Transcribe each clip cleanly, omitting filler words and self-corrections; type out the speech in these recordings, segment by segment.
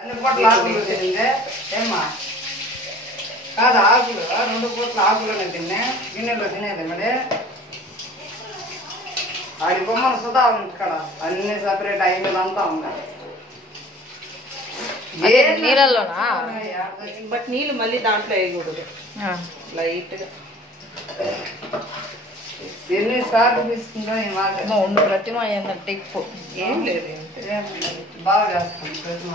అన్ని పూటలు ఆకులు తిందే ఏమ్మా కాదు ఆకులు 2 పూటలు ఆకులోనే తిన్నే గిన్నెలో తినేది మరి ఆడి బొమ్మలు సుధా ఉంది ఇక్కడ అన్ని సపరేట్ అయిపోయిందంతా ఉంది నీళ్ళలోనా బట్ నీళ్ళు మళ్ళీ దాంట్లో వేయకూడదు లైట్గా ఎన్నిసార్లు తీసుకుంటా ఈ మాట ఉండు ప్రతిమ అయ్యిందంటే టిప్పు ఏం లేదు బాగా చేస్తాను ప్రతిమ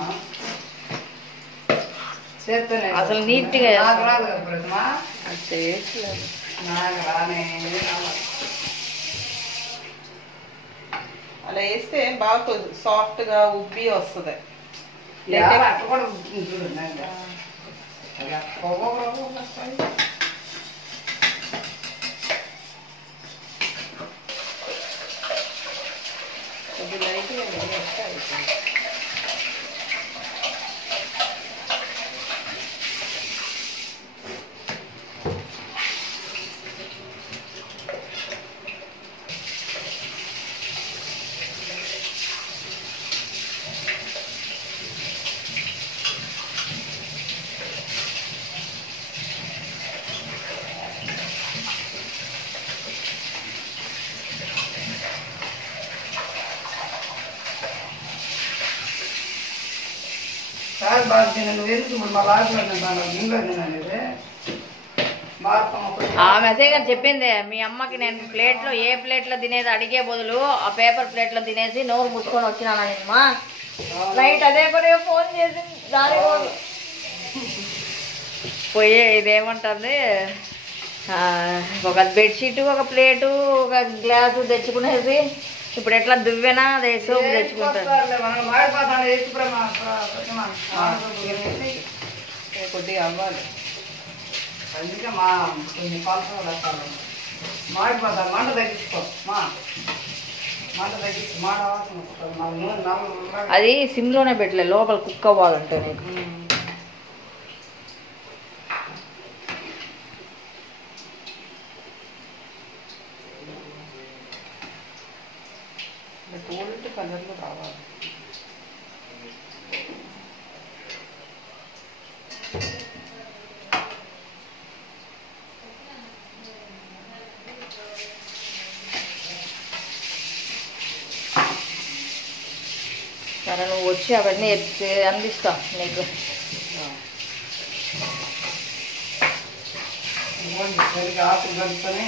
చేస్తూనే అసలు నీట్గా నాకు రాదు కదా ప్రతిమ చేయట్లేదు నాకు రానే అలా వేస్తే బాగా సాఫ్ట్గా ఉబ్బి వస్తుంది అట్లా కూడా చూడండి కొద్ది లైట్గా వేస్తే అయిపోయింది సార్ బాగా తినండి ఎందుకు ఇప్పుడు మా లాట్లో తింటాను ఇంట్లో తినండి ఆమె అదే కానీ చెప్పింది మీ అమ్మకి నేను ప్లేట్లో ఏ ప్లేట్లో తినేది అడిగే బదులు ఆ పేపర్ ప్లేట్లో తినేసి నోరు ముసుకొని వచ్చినానమ్మా నైట్ అదే కూడా ఫోన్ చేసింది దాని పోయి ఇదేమంటుంది ఒక బెడ్షీట్ ఒక ప్లేటు ఒక గ్లాసు తెచ్చుకునేసి ఇప్పుడు ఎట్లా దువ్వెనా అదే సోపు తెచ్చుకుంటారు కొద్దిగా అవ్వాలి అందుకే మా కొన్ని పాలసీలు వస్తాను మాడిపోతాను మంట తగ్గించుకో మంట తగ్గించి మాట అవసరం అది సిమ్లోనే పెట్టలే లోపల కుక్ అవ్వాలంటే నీకు గోల్డ్ కలర్లో రావాలి సరే నువ్వు వచ్చి అవన్నీ అందిస్తా నీకు సరిగ్గా ఆకులు కలుపుకొని